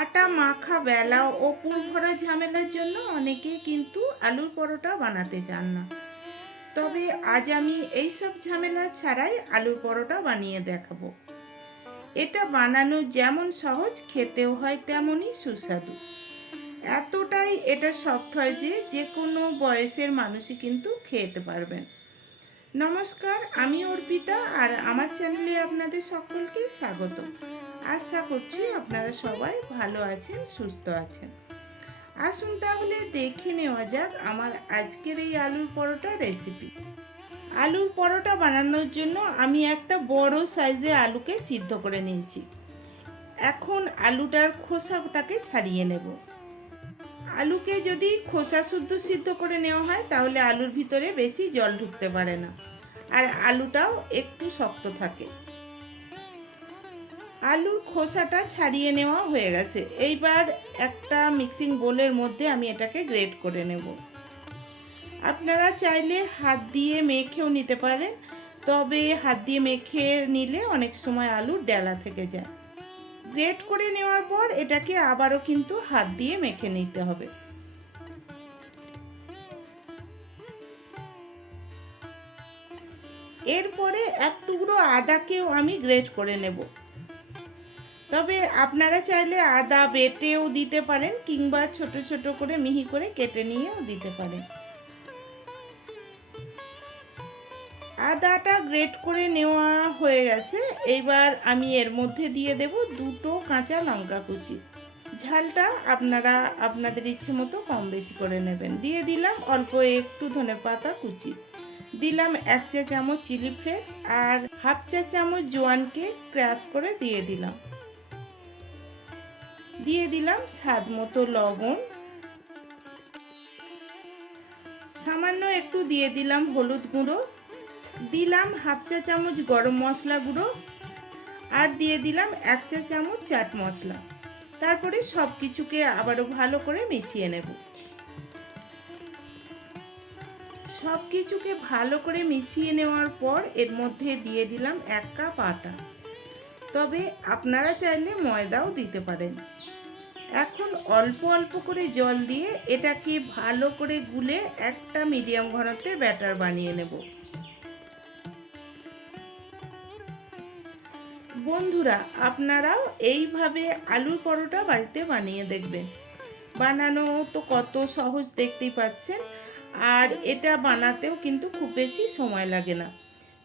আটা মাখা বেলা ও পুর ভরা ঝামেলার জন্য অনেকে কিন্তু আলুর পরোটা বানাতে চান না। তবে আজ আমি এইসব ঝামেলা ছাড়াই আলুর পরোটা বানিয়ে দেখাবো। এটা বানানো যেমন সহজ, খেতেও হয় তেমনই সুস্বাদু। এতটাই এটা সফট হয় যে যে কোনো বয়সের মানুষই কিন্তু খেতে পারবেন। নমস্কার, আমি অর্পিতা আর আমার চ্যানেলে আপনাদের সকলকে স্বাগত। আশা করছি আপনারা সবাই ভালো আছেন, সুস্থ আছেন। আসুন তাহলে দেখে নেওয়া যাক আমার আজকের এই আলুর পরোটা রেসিপি। আলুর পরোটা বানানোর জন্য আমি একটা বড় সাইজে আলুকে সিদ্ধ করে নিয়েছি। এখন আলুটার খোসাটাকে ছাড়িয়ে নেব। আলুকে যদি খোসা শুদ্ধ সিদ্ধ করে নেওয়া হয় তাহলে আলুর ভিতরে বেশি জল ঢুকতে পারে না, আর আলুটাও একটু শক্ত থাকে। আলুর খোসাটা ছাড়িয়ে নেওয়া হয়ে গেছে। এইবার একটা মিক্সিং বোলের মধ্যে আমি এটাকে গ্রেট করে নেব। আপনারা চাইলে হাত দিয়ে মেখেও নিতে পারেন, তবে হাত দিয়ে মেখে নিলে অনেক সময় আলুর ডেলা থেকে যায়। গ্রেট করে নেওয়ার পর এটাকে আবারও কিন্তু হাত দিয়ে মেখে নিতে হবে। এরপরে এক টুকরো আদাকেও আমি গ্রেট করে নেব। তবে আপনারা চাইলে আদা বেটেও দিতে পারেন কিংবা ছোট ছোট করে মিহি করে কেটে নিয়েও দিতে পারেন। আদাটা গ্রেট করে নেওয়া হয়ে গেছে। এইবার আমি এর মধ্যে দিয়ে দেব দুটো কাঁচা লঙ্কা কুচি। ঝালটা আপনারা আপনাদের ইচ্ছে মতো কম বেশি করে নেবেন। দিয়ে দিলাম অল্প একটু ধনেপাতা কুচি, দিলাম 1 চা চামচ চিলি ফ্লেক্স আর হাফ চা চামচ জোয়ানকে ক্র্যাশ করে দিয়ে দিলাম। দিয়ে দিলাম স্বাদ মতো লবণ, সামান্য একটু দিয়ে দিলাম হলুদ গুঁড়ো, দিলাম হাফ চা চামচ গরম মশলা গুঁড়ো আর দিয়ে দিলাম 1 চা চামচ চাট মশলা। তারপরে সব কিছুকে আবারও ভালো করে মিশিয়ে নেব। সব কিছুকে ভালো করে মিশিয়ে নেওয়ার পর এর মধ্যে দিয়ে দিলাম 1 কাপ আটা, তবে আপনারা চাইলে ময়দাও দিতে পারেন। এখন অল্প অল্প করে জল দিয়ে এটাকে ভালো করে গুলে একটা মিডিয়াম ঘনত্বের ব্যাটার বানিয়ে নেব। বন্ধুরা, আপনারাও এইভাবে আলুর পরোটা বাড়িতে বানিয়ে দেখবেন। বানানো তো কত সহজ দেখতেই পাচ্ছেন, আর এটা বানাতেও কিন্তু খুব বেশি সময় লাগে না,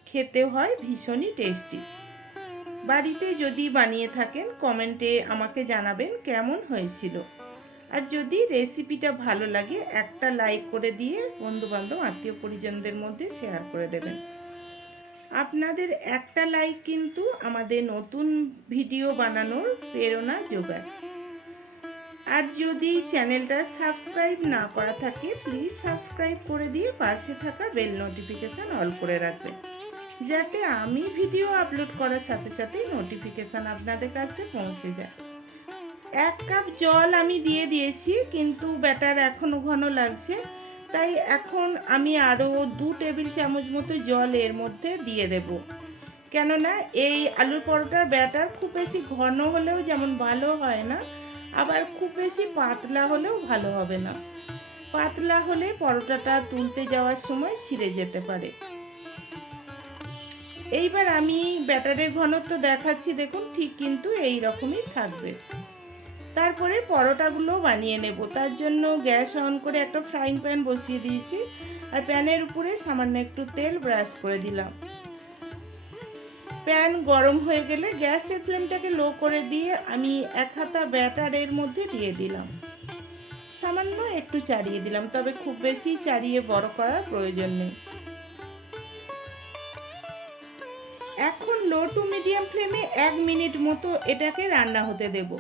খেতেও হয় ভীষণই টেস্টি। বাড়িতে যদি বানিয়ে থাকেন কমেন্টে আমাকে জানাবেন কেমন হয়েছিল। আর যদি রেসিপিটা ভালো লাগে একটা লাইক করে দিয়ে বন্ধুবান্ধব আত্মীয় পরিজনদের মধ্যে শেয়ার করে দেবেন। আপনাদের একটা লাইক কিন্তু আমাদের নতুন ভিডিও বানানোর প্রেরণা যোগায়। আর যদি চ্যানেলটা সাবস্ক্রাইব না করা থাকে প্লিজ সাবস্ক্রাইব করে দিয়ে পাশে থাকা বেল নোটিফিকেশান অল করে রাখবেন, যাতে আমি ভিডিও আপলোড করার সাথে সাথে নোটিফিকেশান আপনাদের কাছে পৌঁছে যায়। 1 কাপ জল আমি দিয়ে দিয়েছি, কিন্তু ব্যাটার এখনও ঘন লাগছে, তাই এখন আমি আরও 2 টেবিল চামচ মতো জল এর মধ্যে দিয়ে দেব। কেননা এই আলুর পরোটার ব্যাটার খুব বেশি ঘন হলেও যেমন ভালো হয় না, আবার খুব বেশি পাতলা হলেও ভালো হবে না। পাতলা হলে পরোটাটা তুলতে যাওয়ার সময় ছিঁড়ে যেতে পারে। এইবার আমি ব্যাটারের ঘনত্ব দেখাচ্ছি, দেখুন ঠিক কিন্তু এই রকমই থাকবে। তারপরে পরোটাগুলো বানিয়ে নেব। তার জন্য গ্যাস অন করে একটা ফ্রাইং প্যান বসিয়ে দিয়েছি, আর প্যানের উপরে সামান্য একটু তেল ব্রাশ করে দিলাম। প্যান গরম হয়ে গেলে গ্যাসের ফ্লেমটাকে লো করে দিয়ে আমি 1 হাতা ব্যাটার এর মধ্যে দিয়ে দিলাম। সামান্য একটু চাড়িয়ে দিলাম, তবে খুব বেশি চাড়িয়ে বড় করার প্রয়োজন নেই। এখন লো টু মিডিয়াম ফ্লেমে 1 মিনিট মতো এটাকে রান্না হতে দেব।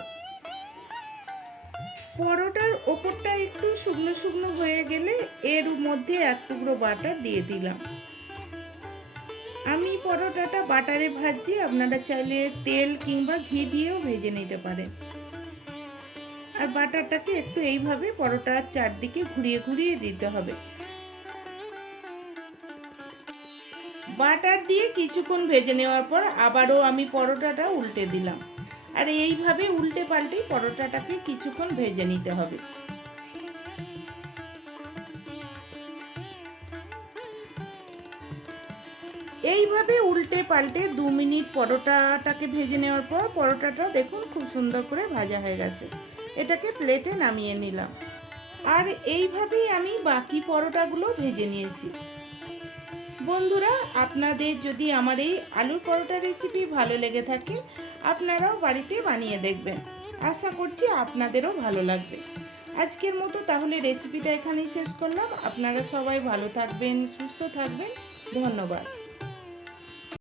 পরোটার ওপরটা একটু শুকনো শুকনো হয়ে গেলে এর মধ্যে 1 টুকরো বাটার দিয়ে দিলাম। আমি পরোটাটা বাটারে ভাজি, আপনারা চাইলে তেল কিংবা ঘি দিয়েও ভেজে নিতে পারেন। আর বাটারটাকে একটু এইভাবে পরোটার চারদিকে ঘুরিয়ে ঘুরিয়ে দিতে হবে। বাটার দিয়ে কিছুক্ষণ ভেজে নেওয়ার পর আবারও আমি পরোটাটা উল্টে দিলাম। আর এইভাবে উল্টে পাল্টে পরোটাটাকে কিছুক্ষণ ভেজে নিতে হবে। এইভাবে উল্টে পাল্টে 2 মিনিট পরোটাটাকে ভেজে নেওয়ার পর পরোটাটা দেখুন খুব সুন্দর করে ভাজা হয়ে গেছে। এটাকে প্লেটে নামিয়ে নিলাম। আর এইভাবেই আমি বাকি পরোটাগুলো ভেজে নিয়েছি। বন্ধুরা, আপনাদের যদি আমার এই আলুর পরোটা রেসিপি ভালো লেগে থাকে, আপনারাও বাড়িতে বানিয়ে দেখবেন। আশা করছি আপনাদেরও ভালো লাগবে। আজকের মতো তাহলে রেসিপিটা এখানেই শেষ করলাম। আপনারা সবাই ভালো থাকবেন, সুস্থ থাকবেন। ধন্যবাদ।